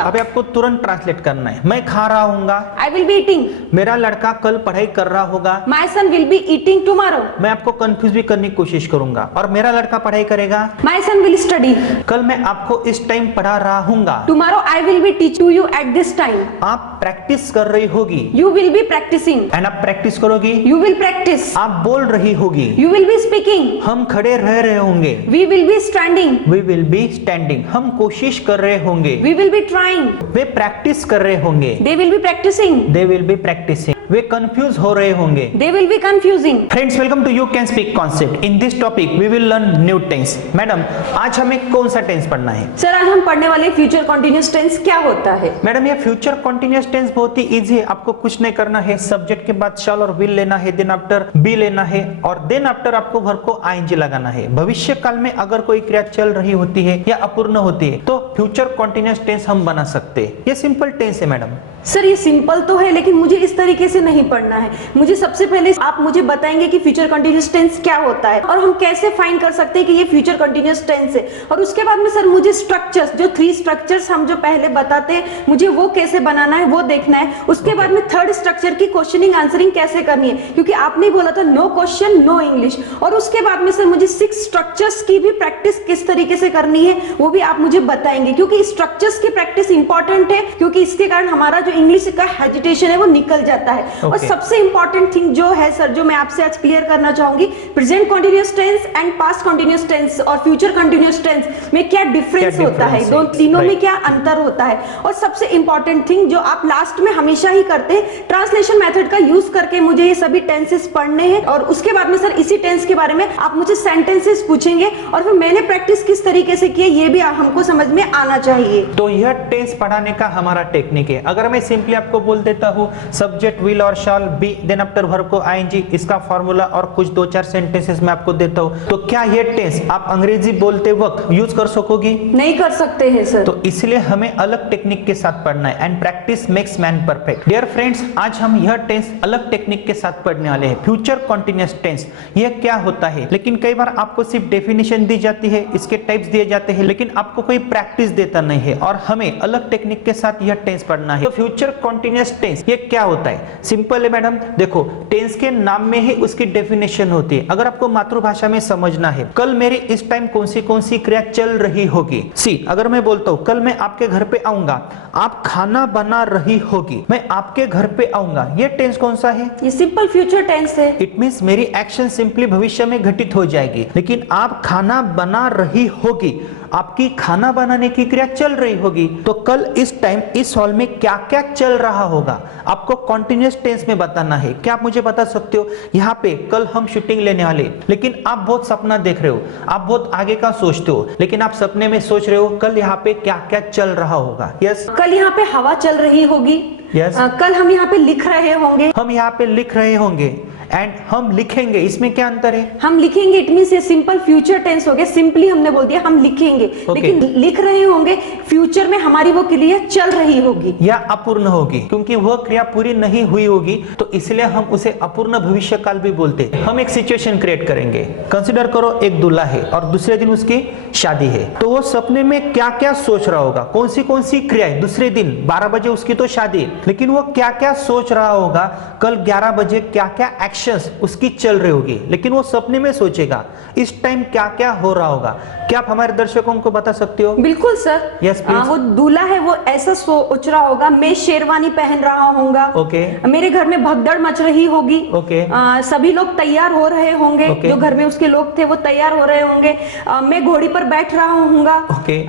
अभी आपको तुरंत ट्रांसलेट करना है। मैं खा रहा हूँगा, I will be eating. मेरा लड़का कल पढ़ाई कर रहा होगा। My son will be eating tomorrow. मैं आपको कंफ्यूज भी करने की कोशिश करूंगा। और मेरा लड़का पढ़ाई करेगा, My son will study. कल मैं आपको इस टाइम पढ़ा रहा हूँगा। Tomorrow I will be teach to you at this time. आप प्रैक्टिस कर रही होगी You will be practicing. And आप प्रैक्टिस करोगी, You will practice. आप बोल रही होगी, You will be speaking. हम खड़े रह रहे होंगे, We will be standing. We will be standing, हम कोशिश कर रहे होंगे, We will be trying. वे प्रैक्टिस कर रहे होंगे, They will be practicing. They will be practicing, वे कंफ्यूज हो रहे होंगे। They will be confusing. Friends, welcome to you can speak concept. In this topic we will learn new tense. Madam, आज हमें कौन सा टेंस पढ़ना है? सर, आज हम पढ़ने वाले फ्यूचर कंटिन्यूअस टेंस क्या होता है? मैडम, ये फ्यूचर कंटिन्यूअस टेंस बहुत ही इजी है। आपको कुछ नहीं करना है, सब्जेक्ट के बाद शैल और विल लेना है, देन आफ्टर बी लेना है और देन आफ्टर आपको वर्ब को आईएनजी लगाना है। भविष्य काल में अगर कोई क्रिया चल रही होती है या अपूर्ण होती है तो फ्यूचर कंटिन्यूअस टेंस हम बना सकते हैं। ये सिंपल टेंस है मैडम। सर, ये सिंपल तो है लेकिन मुझे इस तरीके से नहीं पढ़ना है। मुझे सबसे पहले आप मुझे बताएंगे कि फ्यूचर कंटिन्यूअस टेंस क्या होता है और हम कैसे फाइंड कर सकते हैं कि ये फ्यूचर कंटिन्यूअस टेंस है। और उसके बाद में सर मुझे स्ट्रक्चर्स, जो 3 स्ट्रक्चर्स हम जो पहले बताते हैं, मुझे वो कैसे बनाना है वो देखना है। उसके बाद में थर्ड स्ट्रक्चर की क्वेश्चनिंग आंसरिंग कैसे करनी है, क्योंकि आपने बोला था नो क्वेश्चन नो इंग्लिश। और उसके बाद में सर मुझे 6 स्ट्रक्चर्स की भी प्रैक्टिस किस तरीके से करनी है वो भी आप मुझे बताएंगे, क्योंकि स्ट्रक्चर्स की प्रैक्टिस इंपॉर्टेंट है, क्योंकि इसके कारण हमारा जो इंग्लिश का हेजिटेशन है वो निकल जाता है। और सबसे इंपॉर्टेंट थिंग जो है सर, जो मैं आपसे आज क्लियर करना चाहूंगी, present continuous tense and past continuous tense और फ्यूचर कंटीन्यूअस टेंस में क्या डिफरेंस होता है, दोनों तीनों में क्या अंतर होता है। और सबसे इंपॉर्टेंट थिंग जो आप लास्ट में हमेशा ही करते हैं, ट्रांसलेशन मेथड का यूज करके मुझे ये सभी टेंसेस पढ़ने हैं। और उसके बाद में सर इसी टेंस के बारे में आप मुझे सेंटेंसेस पूछेंगे और फिर मैंने प्रैक्टिस किस तरीके से की है ये भी हमको समझ में आना चाहिए। तो यह टेंस पढ़ाने का हमारा टेक्निक है। अगर मैं सिंपली आपको बोल देता हूँ सब्जेक्ट विल और shall be, then after verb को आईएनजी, इसका फॉर्मूला और कुछ 2-4 सेंटेंसेस मैं आपको देता हूँ, तो क्या ये टेंस आप अंग्रेजी बोलते वक्त यूज कर सकोगी? नहीं कर सकते हैं सर। तो इसलिए हमें अलग टेक्निक के साथ पढ़ना है and practice makes man perfect. Dear friends, आज हम यह टेंस अलग टेक्निक के साथ पढ़ने वाले हैं, फ्यूचर कंटीन्यूअस टेंस। यह क्या होता है? लेकिन कई बार आपको सिर्फ डेफिनेशन दी जाती है, इसके टाइप्स दिए जाते हैं, लेकिन आपको कोई प्रैक्टिस देता नहीं है और हमें अलग टेक्निक के साथ यह टेंस पढ़ना है। तो फ्यूचर कंटीन्यूअस टेंस ये क्या होता है? सिंपल है मैडम। देखो, टेंस के नाम में ही उसकी डेफिनेशन होती है। अगर आपको मातृभाषा में समझना है, कल मेरी इस टाइम कौन सी क्रिया चल रही होगी। सी, अगर मैं बोलता हूं कल मैं आपके घर पे आऊंगा, आप खाना बना रही होगी, मैं आपके घर पे आऊंगा, ये टेंस कौन सा है? ये सिंपल फ्यूचर टेंस है। इट मींस मेरी एक्शन सिंपली भविष्य में घटित हो जाएगी। लेकिन आप खाना बना रही होगी, आपकी खाना बनाने की क्रिया चल रही होगी, तो कल इस टाइम इस हॉल में क्या क्या चल रहा होगा आपको कंटीन्यूअस टेंस में बताना है। क्या आप मुझे बता सकते हो? यहाँ पे कल हम शूटिंग लेने वाले, लेकिन आप बहुत सपना देख रहे हो, आप बहुत आगे का सोचते हो, लेकिन आप सपने में सोच रहे हो कल यहाँ पे क्या क्या चल रहा होगा। यस, कल यहाँ पे हवा चल रही होगी। यस, कल हम यहाँ पे लिख रहे होंगे। हम यहाँ पे लिख रहे होंगे एंड हम लिखेंगे, इसमें क्या अंतर है? हम लिखेंगे, इट मींस ये सिंपल फ्यूचर टेंस हो गया। सिंपली हमने बोल दिया हम लिखेंगे, लेकिन लिख रहे होंगे फ्यूचर में हमारी वो क्रिया चल रही होगी या अपूर्ण होगी, क्योंकि वह क्रिया पूरी नहीं हुई होगी, तो इसलिए हम उसे अपूर्ण भविष्य काल भी बोलते हैं। हम एक सिचुएशन क्रिएट करेंगे। कंसिडर करो एक दूल्हा है और दूसरे दिन उसकी शादी है, तो वो सपने में क्या क्या सोच रहा होगा, कौन सी क्रियाएं। दूसरे दिन 12 बजे उसकी तो शादी है, लेकिन वो क्या क्या सोच रहा होगा, कल 11 बजे क्या क्या एक्शंस उसकी चल रही होगी, लेकिन वो सपने में सोचेगा इस टाइम क्या क्या हो रहा होगा। क्या आप हमारे दर्शकों को बता सकते हो? बिल्कुल सर। Yes please. वो दूल्हा है, वो ऐसा सोच रहा होगा, मैं शेरवानी पहन रहा होऊंगा। ओके। मेरे घर में भगदड़ मच रही होगी। ओके। सभी लोग तैयार हो रहे होंगे। जो घर में उसके लोग थे वो तैयार हो रहे होंगे। मैं घोड़ी पर बैठ रहा होऊंगा। ओके।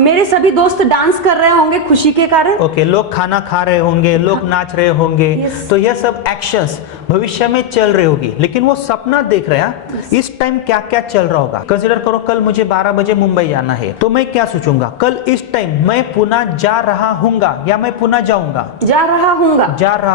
मेरे सभी दोस्त डांस कर रहे होंगे खुशी के कारण। ओके। लोग खाना खा रहे होंगे, लोग नाच रहे होंगे। तो यह सब एक्शंस भविष्य में चल रही होगी, लेकिन वो सपना देख रहा है इस टाइम क्या क्या चल रहा होगा। कंसीडर करो कल मुझे 12 बजे मुंबई जाना है, तो मैं क्या सोचूंगा, कल इस टाइम मैं पुणे जा रहा हूंगा या मैं पुणे जाऊंगा। जा रहा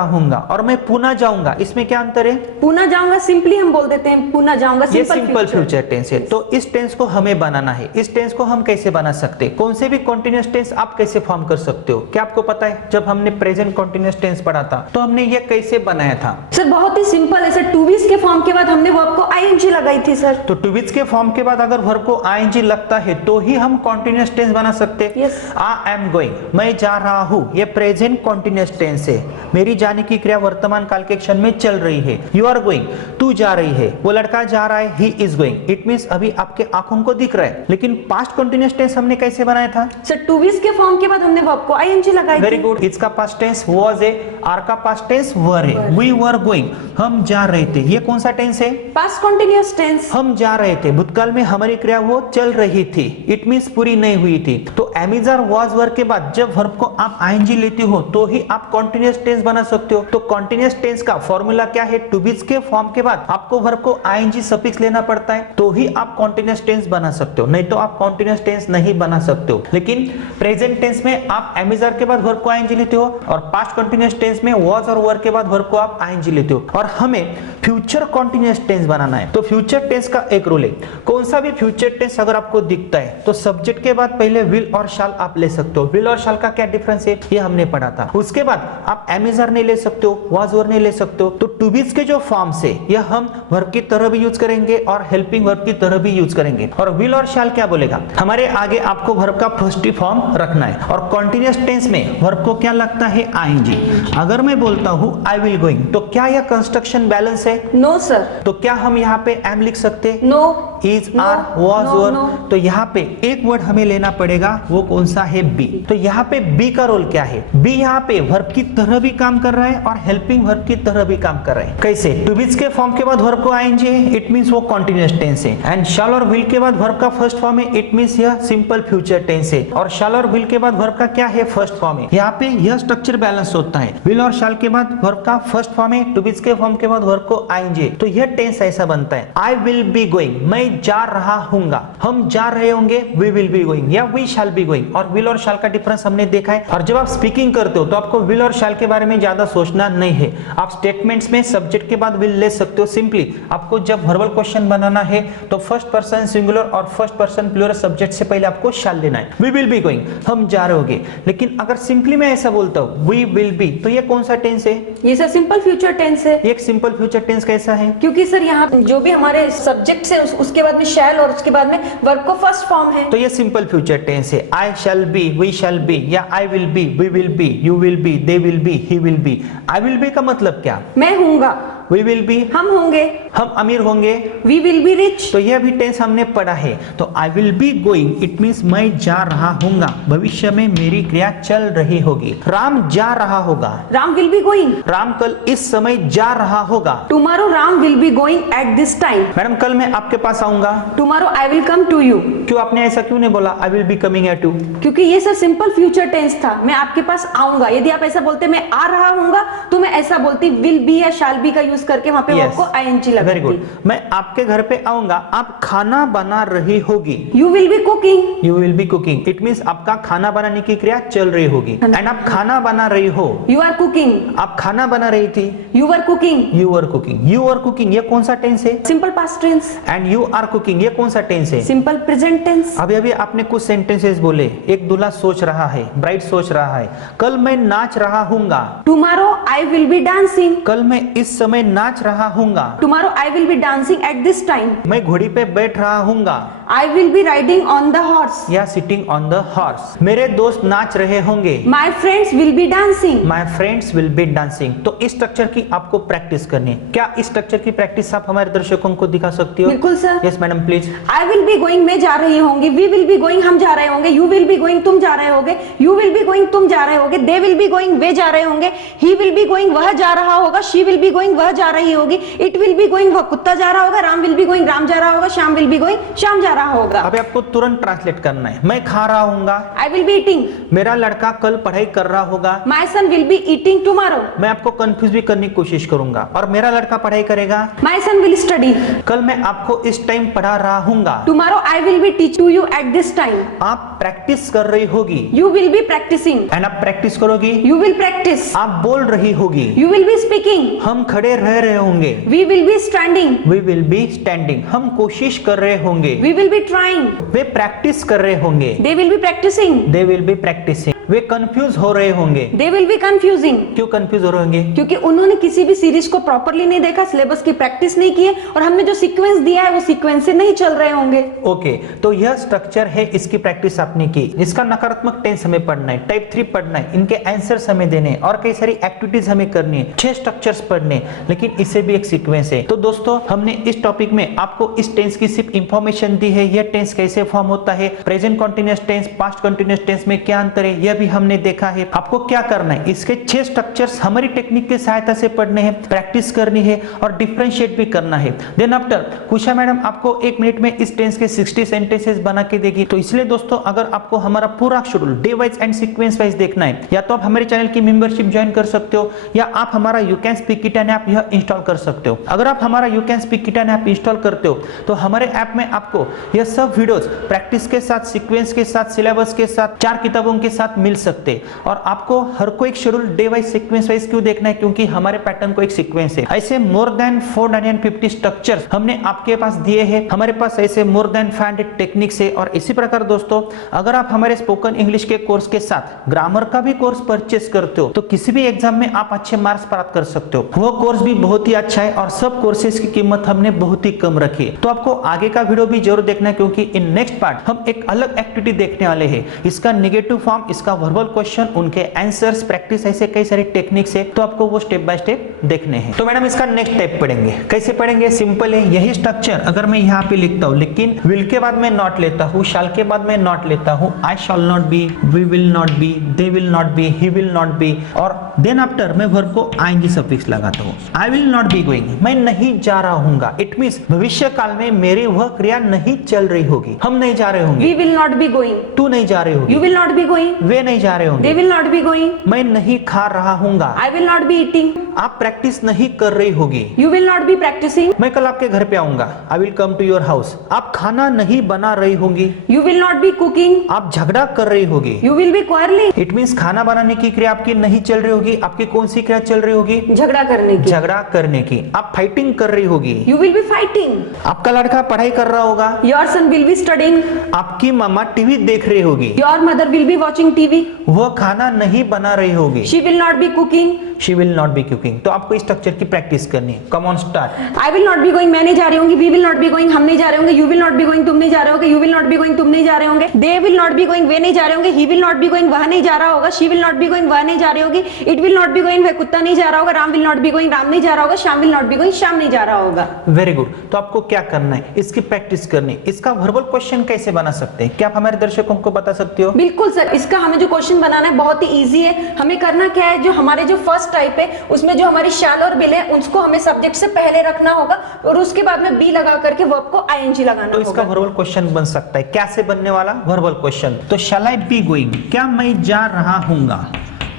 हूंगा और मैं पुणे जाऊंगा, इसमें क्या अंतर है? पुणे जाऊंगा सिंपली हम बोल देते हैं पुणे जाऊंगा। ये सिंपल फ्यूचर टेंस है। तो इस टेंस को हमें बनाना है। इस टेंस को हम कैसे बना सकते हैं? कौन से भी कंटीन्यूअस टेंस आप कैसे फॉर्म कर सकते हो? क्या आपको पता है जब हमने प्रेजेंट कंटीन्यूअस टेंस पढ़ा था तो हमने ये कैसे बनाया था? सर बहुत ही सिंपल सिंपल है सर, टू वीज के फॉर्म के बाद हमने वर्ब को आईएनजी लगाई थी सर। तो टू बीच के फॉर्म के बाद अगर वर्ब को आईएनजी लगता है तो ही हम कॉन्टिन्यूअस टेंस बना सकते हैं। Yes. आई एम गोइंग, मैं जा रहा हूं, ये प्रेजेंट कॉन्टिन्यूअस टेंस है। मेरी जाने की क्रिया वर्तमान काल के क्षण में चल रही है। यू आर गोइंग, तू जा रही है, वो लड़का जा रहा है, he is going. It means अभी आपके आंखों को दिख रहा है। लेकिन पास्ट कॉन्टिन्यूअस टेंस हमने कैसे बनाया था? सर टू वीज के फॉर्म के बाद हमने वर्ब को आईएनजी लगाई वेरी थी। गुड। इसका पास्ट टेंस वाज है, आर का पास्ट टेंस वर है। वी वर गोइंग, हम जा रहे थे। ये कौन सा टेंस है? Past continuous tense. हम जा रहे थे, भूतकाल में हमारी क्रिया वो चल रही थी। इट मींस पूरी नहीं हुई थी। तो एम आर वाज वर के बाद जब वर्ब को आप आईएनजी लेते हो तो ही आप कॉन्टिन्यूअस टेंस बना सकते हो। तो कॉन्टिन्यूअस टेंस का फॉर्मूला क्या है? टू बीज के फॉर्म के बाद आपको वर्ब को आईएनजी सफिक्स लेना पड़ता है तो ही आप कॉन्टिन्यूअस टेंस बना सकते हो, नहीं तो आप कॉन्टिन्यूअस टेंस नहीं बना सकते हो। लेकिन प्रेजेंट टेंस में आप एम आर के बाद वर्ब को आईएनजी लेते हो और पास्ट कॉन्टिन्यूअस टेंस में वाज और वर के बाद वर्ब को आप आईएनजी लेते हो। और हमें फ्यूचर कॉन्टिन्यूअस टेंस बनाना है। तो फ्यूचर टेंस का एक रूल है, कौन सा भी फ्यूचर टेंस अगर आपको दिखता है तो सब्जेक्ट के बाद पहले विल और शाल आप ले सकते हो। विल और शाल का क्या डिफरेंस है ये हमने पढ़ा था। उसके बाद आप एमिजर नहीं ले सकते हो, वाज वर नहीं ले सकते हो। तो टू बीज के जो फॉर्म्स है यह हम वर्ब की तरह भी यूज करेंगे और हेल्पिंग वर्ब की तरह भी यूज करेंगे। और विल और शाल क्या बोलेगा? हमारे आगे आपको वर्ब का फर्स्ट फॉर्म रखना है। और कॉन्टिन्यूअस टेंस में वर्ब को क्या लगता है? आईएनजी। अगर मैं बोलता हूं आई विल गोइंग तो क्या यह कंस्ट्रक्शन बैलेंस है? No sir. तो क्या हम यहाँ पे एम लिख सकते हैं? No. Is, No, are, was, no, were. no. तो यहाँ पे एक वर्ड हमें लेना पड़ेगा, वो कौन सा है? बी। तो यहाँ पे बी का रोल क्या है? बी यहाँ पे वर्ब की तरह भी काम कर रहा है और हेल्पिंग वर्ब की तरह भी काम कर रहा है। कैसे? टू बीज के फॉर्म के बाद वर्ब को आईएनजी है, इट मींस वो कॉन्टिन्यूअस टेंस है। एंड शैल और विल के बाद वर्ब का फर्स्ट फॉर्म है, इट मींस यह सिंपल फ्यूचर टेंस है। और शैल और विल के बाद वर्ब का क्या है? फर्स्ट फॉर्म है। यहाँ पे यह स्ट्रक्चर बैलेंस होता है। विल और शैल के बाद वर्ब का फर्स्ट फॉर्म है, टू बीज के फॉर्म के बाद वर्ब को आईएनजी है। तो यह टेंस ऐसा बनता है, आई विल बी गोइंग, मैं जा रहा हूंगा, हम जा रहे होंगे, वी विल बी गोइंग या वी शैल बी गोइंग। और विल और शैल का डिफरेंस हमने देखा है। और जब आप स्पीकिंग करते हो तो आपको विल और शैल के बारे में ज्यादा सोचना नहीं है। आप स्टेटमेंट्स में सब्जेक्ट के बाद विल ले सकते हो। सिंपली आपको जब वर्बल क्वेश्चन बनाना है तो फर्स्ट पर्सन सिंगुलर और फर्स्ट पर्सन प्लूरल सब्जेक्ट से पहले आपको शैल लेना है। वी विल बी गोइंग, हम जा रहे होंगे। लेकिन अगर सिंपली मैं ऐसा बोलता हूं वी विल बी, तो ये कौन सा टेंस है? ये सर सिंपल फ्यूचर टेंस है। एक सिंपल फ्यूचर टेंस कैसा है? क्योंकि सर यहाँ जो भी हमारे सब्जेक्ट है उसके बाद में शैल और उसके बाद में वर्ब को फर्स्ट फॉर्म है। तो ये सिंपल फ्यूचर टेंस है। I shall be, we shall be या I will be, we will be, you will be, they will be, he will be. I will be का मतलब क्या? मैं हूंगा। वी विल बी, हम होंगे। हम अमीर होंगे। We will be rich. तो यह भी टेंस हमने पढ़ा है। तो I will be going it means मैं जा रहा हूंगा, भविष्य में मेरी क्रिया चल रही होगी। राम जा रहा होगा, Ram will be going. Ram कल इस समय जा रहा होगा। Tomorrow Ram will be going at this time. Madam कल मैं आपके पास आऊंगा। Tomorrow I will come to you. क्यों आपने ऐसा क्यों नहीं बोला I will be coming at you? क्योंकि ये सर सिंपल फ्यूचर टेंस था, मैं आपके पास आऊंगा। यदि आप ऐसा बोलते मैं आ रहा हूंगा तो मैं ऐसा बोलती विल बी या शैल बी का यूज करके वहां पे को आईएनजी लगाती। Very good. मैं आपके घर पे आऊंगा, आप खाना बना रही होगी। You will B cooking. You will B cooking it means आपका खाना बनाने की क्रिया चल रही होगी। एंड आप खाना बना रही हो। You are cooking. आप खाना बना रही थी। You are cooking. You are cooking. You are cooking ये कौन सा टेंस है? Simple past tense. And you are cooking ये कौन सा टेंस है? Simple present tense. अभी अभी आपने कुछ सेंटेंसेस बोले। एक दूल्हा सोच रहा है, ब्राइड सोच रहा है, कल मैं नाच रहा हूंगा। Tomorrow I will be dancing. कल मैं इस समय नाच रहा हूंगा। Tomorrow I will be dancing at this time. मैं घोड़ी पे बैठ रहा हूंगा। I will be riding on the horse. या सिटिंग ऑन द हॉर्स। मेरे दोस्त नाच रहे होंगे। My friends will be dancing. My friends will be dancing. तो इस स्ट्रक्चर की आपको प्रैक्टिस करनी है। क्या इस स्ट्रक्चर की प्रैक्टिस आप हमारे दर्शकों को दिखा सकती हो? बिल्कुल sir. Yes madam please. I will be going मैं जा रही होंगी। वी विल बी गोइंग हम जा रहे होंगे। यू विल बी गोइंग तुम जा रहे होगे। यू विल बी गोइंग तुम जा रहे होगे। दे विल बी गोइंग वे जा रहे होंगे। ही विल बी गोइंग वह जा रहा होगा। शी विल बी गोइंग वह जा रही होगी। इट विल बी गोइंग वह कुत्ता जा रहा होगा। Ram will be going Ram जा रहा होगा। Shyam will be going Shyam जा रहा होगा। अभी आपको तुरंत ट्रांसलेट करना है। मैं खा रहा हूंगा। I will be eating. मेरा लड़का कल पढ़ाई कर रहा होगा। My son will be eating tomorrow. मैं आपको कंफ्यूज भी करने की कोशिश करूंगा। और मेरा लड़का पढ़ाई करेगा। My son will study. कल मैं आपको इस टाइम पढ़ा रहा हूंगा। Tomorrow I will be teach to you at this time. आप प्रैक्टिस कर रही होगी। You will be practicing. And आप प्रैक्टिस करोगी। You will practice. आप बोल रही होगी। You will be speaking. हम खड़े रह रहे होंगे। We will be standing. We will be standing. हम कोशिश कर रहे होंगे। We will B trying. वे प्रैक्टिस कर रहे होंगे। They will be practicing. They will be practicing. वे कंफ्यूज हो रहे होंगे। They will be confusing. क्यों कंफ्यूज हो रहे होंगे? क्योंकि उन्होंने किसी भी सीरीज को प्रॉपरली नहीं देखा, सिलेबस की प्रैक्टिस नहीं की है, और हमने जो सीक्वेंस दिया है वो सीक्वेंस से नहीं चल रहे होंगे। ओके, तो यह स्ट्रक्चर है, इसकी प्रैक्टिस आपने की। इसका नकारात्मक टेंस हमें पढ़ना है, टाइप 3 पढ़ना है, इनके आंसर्स हमें देने हैं और कई सारी एक्टिविटीज हमें करनी है, 6 स्ट्रक्चर्स पढ़ने, लेकिन इसे भी एक सीक्वेंस है। तो दोस्तों हमने इस टॉपिक में आपको इस टेंस की सिर्फ इंफॉर्मेशन दी है, यह टेंस कैसे फॉर्म होता है, present continuous tense, past continuous tense में क्या अंतर है, यह भी हमने देखा है। आपको क्या करना है, इसके 6 स्ट्रक्चर्स हमारी टेक्निक की सहायता से पढ़ने हैं, प्रैक्टिस करनी है और डिफरेंशिएट भी करना है। देन आफ्टर कुशा मैडम आपको 1 मिनट में इस टेंस के 60 सेंटेंसेस बना के देगी। तो इसलिए दोस्तों अगर आपको हमारा पूरा schedule day wise and sequence wise देखना है, या तो आप हमारे चैनल की मेंबरशिप ज्वाइन कर सकते हो, या आप हमारा you can speak it an app यह इंस्टॉल कर सकते हो। अगर आप हमारा you can speak it an app install करते हो तो हमारे ऐप में आपको यह सब वीडियोस प्रैक्टिस के साथ, सीक्वेंस के साथ, सिलेबस के साथ, 4 किताबों के साथ मिल सकते। और आपको हर कोई schedule day wise sequence wise क्यों देखना है, क्योंकि हमारे पैटर्न को एक सीक्वेंस है। ऐसे मोर देन 450 स्ट्रक्चर्स हमने आपके पास दिए हैं, हमारे पास ऐसे मोर देन 500 टेक्निक्स है। और इसी प्रकार दोस्तों अगर आप हमारे स्पोकन इंग्लिश के कोर्स के साथ ग्रामर का भी कोर्स परचेस करते हो तो किसी भी एग्जाम में आप अच्छे मार्क्स प्राप्त कर सकते हो। वो कोर्स भी बहुत ही अच्छा है और सब कोर्सेज की कीमत हमने बहुत ही कम रखी है। तो आपको आगे का वीडियो भी जरूर देखना है, क्योंकि इन नेक्स्ट पार्ट हम एक अलग एक्टिविटी देखने वाले हैं। इसका नेगेटिव फॉर्म, इसका वर्बल क्वेश्चन, उनके आंसर्स, प्रैक्टिस, ऐसे कई सारे टेक्निक्स है, तो आपको वो स्टेप बाय स्टेप देखने हैं। तो मैडम इसका नेक्स्ट टाइप पढ़ेंगे। कैसे पढ़ेंगे? सिंपल है, यही स्ट्रक्चर अगर मैं यहाँ पे लिखता हूँ, लेकिन विल के बाद मैं नॉट लेता हूँ, शाल के बाद मैं नॉट लेता हूँ, I shall not be, we will not be, they will not be, he will not be, और देन आफ्टर मैं वर्ब को आएंगी सफिक्स लगाता हूँ। I will not be going, मैं नहीं जा रहा हूँगा, इट मींस भविष्य काल में मेरी वह क्रिया नहीं चल रही होगी, हम नहीं जा रहे होंगे। We will not be going, तू नहीं जा रहे होगी, you will not be going, वे नहीं जा रहे होंगे, they will not be going, मैं नहीं खा रहा हूँगा, I will not be eating, आप प्रैक्टिस नहीं कर रही होगी, you will not be practicing, मैं कल आपके घर पे आऊंगा, I will come to your house, आप खाना नहीं बना रही होंगी, you will not be cooking, आप झगड़ा कर रही होगी, you will B quarrelling, it means खाना बनाने की क्रिया आपकी नहीं चल रही होगी, आपकी कौन सी क्रिया चल रही होगी? झगड़ा करने की, झगड़ा करने की। आप फाइटिंग कर रही होगी, यू विल बी फाइटिंग, आपका लड़का पढ़ाई कर रहा होगा, your son will be studying, आपकी मामा टीवी देख रही होगी, your mother will be watching TV, वह खाना नहीं बना रही होगी, she will not be cooking, she will not be cooking. तो आपको इस स्ट्रक्चर की प्रैक्टिस करनी है। Come on start. I will not be going, मैं नहीं जा रही होंगी, we will not be going, हम नहीं जा रहे होंगे, you will not be going, तुम नहीं जा रहे होगे, you will not be going, तुम नहीं जा रहे होंगे, they will not be going, वे नहीं जा रहे होंगे, he will not be going, वह नहीं जा रहा होगा, she will not be going, वह नहीं जा रही होगी, it will not be going, वह कुत्ता नहीं जा रहा होगा, Ram will not be going, Ram नहीं जा रहा होगा, Shyam will not be going, Shyam नहीं जा रहा होगा। Very good. तो आपको क्या करना है, इसकी प्रैक्टिस करनी है। इसका वर्बल क्वेश्चन कैसे बना सकते हैं, क्या आप हमारे दर्शकों को बता सकते हो? बिल्कुल सर, इसका हमें जो क्वेश्चन बनाना है बहुत ही इजी है। हमें करना क्या है, जो हमारे जो फर्स्ट टाइप है उसमें जो हमारी शाल और बिल है उसको हमें सब्जेक्ट से पहले रखना होगा और उसके बाद में बी लगा करके वर्ब को आईएनजी लगाना तो इसका वर्बल क्वेश्चन बन सकता है। क्या से बनने वाला वर्बल क्वेश्चन? तो शैल आई बी गोइंग, क्या मैं जा रहा हूँगा,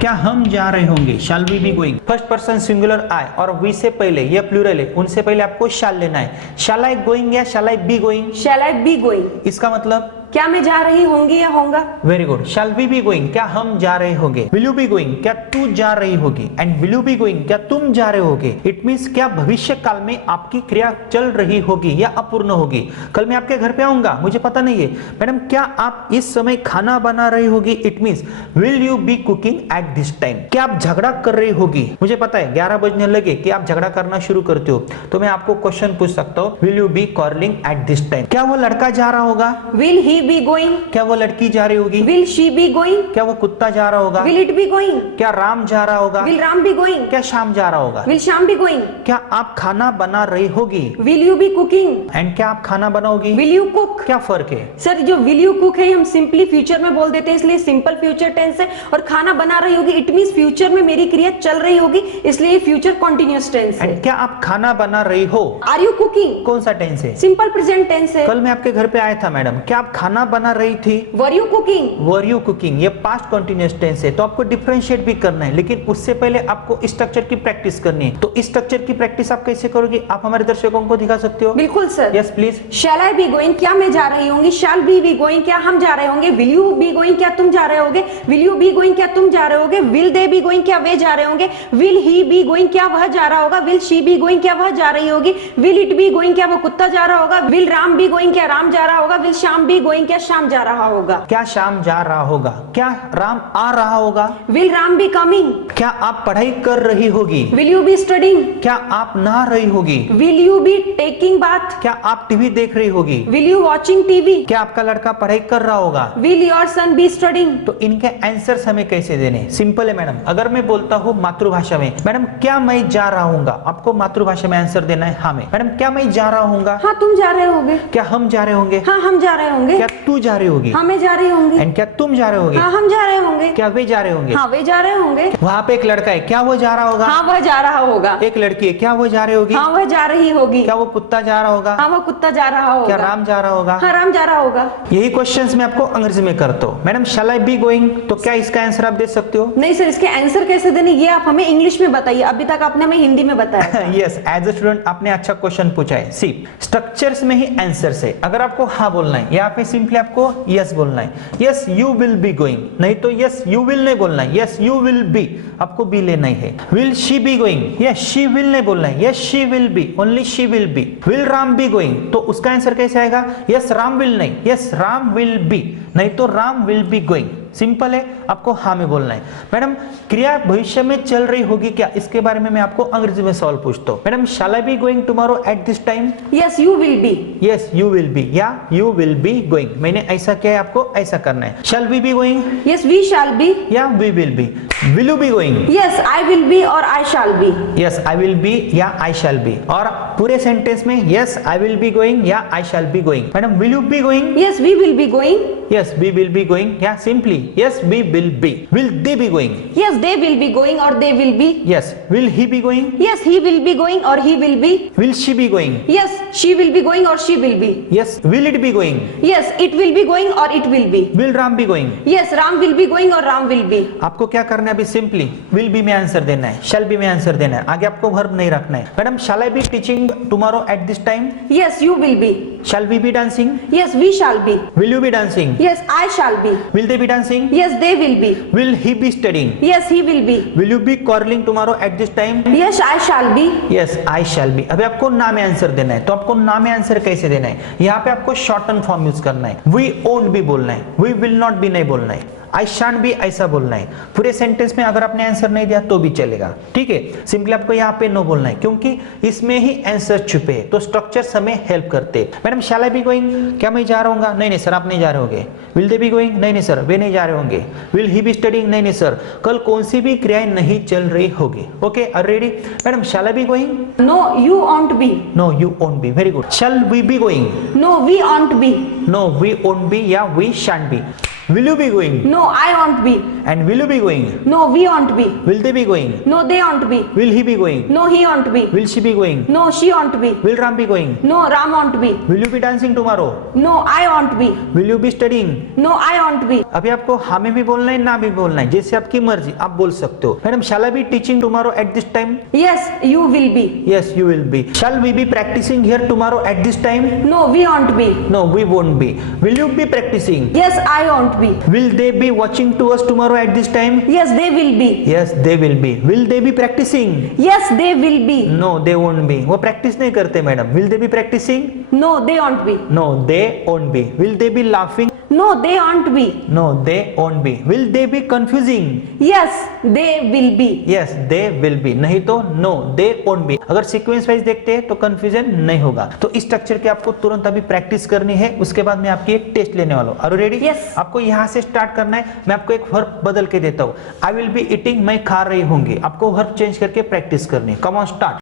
क्या हम जा रहे होंगे, shall we be going. First person singular I और वी से पहले, ये प्लूरल है, उनसे पहले आपको शैल लेना है। शैल आई गोइंग या shall I be going? Shall I be going. इसका मतलब क्या मैं जा रही होंगी या होगा? Very good. Shall we be going, क्या हम जा रहे होंगे। विल यू बी गोइंग, क्या तू जा रही होगी। And will you be going, क्या तुम जा रहे होगे। इट मींस क्या भविष्य काल में आपकी क्रिया चल रही होगी या अपूर्ण होगी। कल मैं आपके घर पे आऊंगा, मुझे पता नहीं है। मैडम क्या आप इस समय खाना बना रही होगी। It means will you be cooking at this time, क्या आप झगड़ा कर रही होगी। मुझे पता है 11 बजने लगे कि आप झगड़ा करना शुरू करते हो, तो मैं आपको क्वेश्चन पूछ सकता हूँ, will you be quarrelling at this time, क्या वो लड़का जा रहा होगा। विल ही बी गोइंग, क्या वो लड़की जा रही होगी। विल शी बी गोइंग, क्या वो कुत्ता जा रहा होगा। विल इट बी गोइंग, क्या राम जा रहा होगा। विल राम बी गोइंग, क्या श्याम जा रहा होगा। विल श्याम बी गोइंग, क्या आप खाना बना रही होगी। Will you be cooking, and क्या आप खाना बनाओगी। Will you cook. क्या फर्क है सर, जो विल यू कुक है हम सिंपली फ्यूचर में बोल देते हैं, इसलिए सिंपल फ्यूचर टेंस है, और खाना बना रही होगी इट मींस फ्यूचर में मेरी क्रिया चल रही होगी, इसलिए ये फ्यूचर कंटीन्यूअस टेंस है। एंड क्या आप खाना बना रही हो। आर यू कुकिंग, कौन सा टेंस है। सिंपल प्रेजेंट टेंस है। कल मैं आपके घर पे आया था मैडम, क्या आप खाना बना रही थी। Were you cooking, were you cooking, ये पास्ट कंटीन्यूअस टेंस है। तो आपको डिफरेंशिएट भी करना है, लेकिन उससे पहले आपको इस स्ट्रक्चर की प्रैक्टिस करनी है। तो इस स्ट्रक्चर की प्रैक्टिस आप कैसे करोगे, आप हमारे दर्शकों को दिखा सकते हो। बिल्कुल sir. Yes please. Shall I be going, क्या मैं जा रही होंगी। शैल बी बी गोइंग, क्या हम जा रहे होंगे। विल यू बी गोइंग, क्या तुम जा रहे होगे। विल यू बी गोइंग, क्या तुम जा रहे होगे। विल दे बी गोइंग, क्या वे जा रहे होंगे। विल ही बी गोइंग, क्या वह जा रहा होगा। विल शी बी गोइंग, क्या वह जा रही होगी। विल इट बी गोइंग, क्या वो कुत्ता जा रहा होगा। विल राम बी गोइंग, क्या राम जा रहा होगा। Will Shyam be going, going, क्या शाम जा रहा होगा? क्या शाम जा रहा होगा? क्या राम आ रहा होगा? Will Ram be coming? क्या आप पढ़ाई कर रही होगी? Will you be studying? क्या आप नहा रही होगी? Will you be taking bath? क्या आप टीवी देख रही होगी? Will you watching TV? क्या आपका लड़का पढ़ाई कर रहा होगा? Will your son be studying? तो इनके आंसर्स हमें कैसे देने? सिंपल है मैडम। अगर मैं बोलता हूँ मातृभाषा में, मैडम क्या मैं जा रहा हूँ, आपको मातृभाषा में आंसर देना है हाँ में। मैडम क्या मैं जा रहा हूँ? हाँ तुम जा रहे होगे। क्या हम जा रहे होंगे? हाँ हम जा रहे होंगे। क्या तू जा रही होगी? हाँ मैं जा रही होंगी। एंड क्या तुम जा रहे होगे? हाँ हम जा रहे होंगे। क्या वे जा रहे होंगे? हाँ वे जा रहे होंगे। वहां पे एक लड़का है, क्या वो जा रहा होगा? हाँ वह जा रहा होगा। एक लड़की है, क्या वो जा रही होगी? हाँ वह जा रही होगी। क्या वो कुत्ता जा रहा होगा? हाँ वो कुत्ता जा रहा होगा। क्या राम जा रहा होगा? हाँ राम जा रहा होगा। यही क्वेश्चंस मैं आपको अंग्रेजी में करता हूँ। Madam shall I be going, तो क्या इसका आंसर आप दे सकते हो? नहीं सर, इसके आंसर कैसे देने ये आप हमें इंग्लिश में बताइए, अभी तक आपने हमें हिंदी में बताया। यस, एज ए स्टूडेंट आपने अच्छा क्वेश्चन पूछा है। सी स्ट्रक्चर्स में ही आंसर है। अगर आपको हाँ बोलना है, यहाँ पे सिंपली आपको यस बोलना है। Yes you will be going, नहीं तो यस यू विल नहीं बोलना है, यस यू विल बी, आपको बी लेना ही है। Will she be going, yes she will नहीं बोलना है, yes she will B, only she will be. Will Ram be going, तो उसका आंसर कैसे आएगा? यस राम विल नहीं, यस राम विल बी, नहीं तो Ram will be going. Simple है, आपको हाँ में बोलना है। मैडम क्रिया भविष्य में चल रही होगी क्या, इसके बारे में मैं आपको अंग्रेजी में सवाल पूछता हूँ। Madam shall I be going tomorrow at this time? Yes you will be. Yes you will be या यू विल बी गोइंग। मैंने ऐसा किया है, आपको ऐसा करना है। Shall we be going? Yes we shall be या we will be. Will you be going? Yes I will be और I shall be. Yes I will be या आई शैल बी। और पूरे सेंटेंस में yes I will be going या I shall be going. Madam will you be going? Yes we will be going. Yes we will be going या simply yes we will be. Will they be going? Yes they will be going और they will be. Yes will he be going? Yes he will be going और he will be. Will she be going? Yes she will be going और she will be. Yes will it be going? Yes it will be going और it will be. Will Ram be going? Yes Ram will be going और Ram will be. आपको क्या करना है अभी? Simply will be में answer देना है, शैल बी में आंसर देना है, आगे आपको वर्ब नहीं रखना है। Madam shall I be teaching tomorrow at this time? Yes you will be. Shall we be dancing? Yes we shall be. Will you be dancing? Yes I shall be. Will they be dancing? Yes they will be. Will he be studying? Yes he will be. Will you be calling tomorrow at this time? Yes I shall be. Yes I shall be. अभी आपको नाम में answer देना है, तो आपको नाम में आंसर कैसे देना है? यहाँ पे आपको शॉर्टन फॉर्म यूज करना है। वी ओंट बी बोलना है, वी विल नॉट बी नहीं बोलना है, आई शांट बी ऐसा बोलना है। पूरे सेंटेंस में अगर आपने आंसर नहीं दिया तो भी चलेगा, ठीक है। सिंपली आपको यहाँ पे नो बोलना है, क्योंकि इसमें ही आंसर छुपे हैं, तो स्ट्रक्चर्स हमें हेल्प करते हैं। Madam shall I be going, क्या मैं जा रहा हूँ? नहीं नहीं सर, आप नहीं जा रहे होंगे। Will they be going? नहीं नहीं सर, वे नहीं जा रहे होंगे। Will he be studying? नहीं नहीं सर, कल कौन सी भी क्रियाएं नहीं चल रही होगी। Okay are ready? Madam shall I be going? No you won't be. No you won't be, very good. Shall we be going? No we won't be. No we won't be या we shan't be. Will you be going? No I won't be. And will you be going? No we won't be. Will they be going? No they won't be. Will he be going? No he ऑन्ट be. Will she be going? No she won't be. Will Ram be going? No Ram won't be. Will you be dancing tomorrow? No I won't be. Will you be studying? No I won't be. अभी आपको हाँ में भी बोलना है, ना भी बोलना है, जैसे आपकी मर्जी, आप बोल सकते हो। Madam shall I be teaching tomorrow at this time? Yes you will be। Yes you will be। Shall we be practicing here tomorrow at this time? No we won't be. No we won't be। Will you be practicing? Yes I won't be. Will they be watching to us tomorrow at this time? Yes they will be। Yes they will be। Will they be practicing? Yes they will be। No they won't be। वो practice नहीं करते मैडम। Will they be practicing? No they won't be. No they won't be। Will they be laughing? No they won't be. No they won't be। Will they be confusing? Yes they will be। Yes they will be, नहीं तो no they won't be। अगर sequence wise देखते हैं तो confusion नहीं होगा। तो इस स्ट्रक्चर की आपको तुरंत अभी प्रैक्टिस करनी है, उसके बाद मैं आपकी एक टेस्ट लेने वाला हूँ। Are you ready? Yes। आपको यहाँ से स्टार्ट करना है। मैं आपको एक वर्ब बदल के देता हूँ। आई विल बी ईटिंग, मैं खा रही होंगी। आपको वर्ब चेंज करके प्रैक्टिस करनी है। Come on start.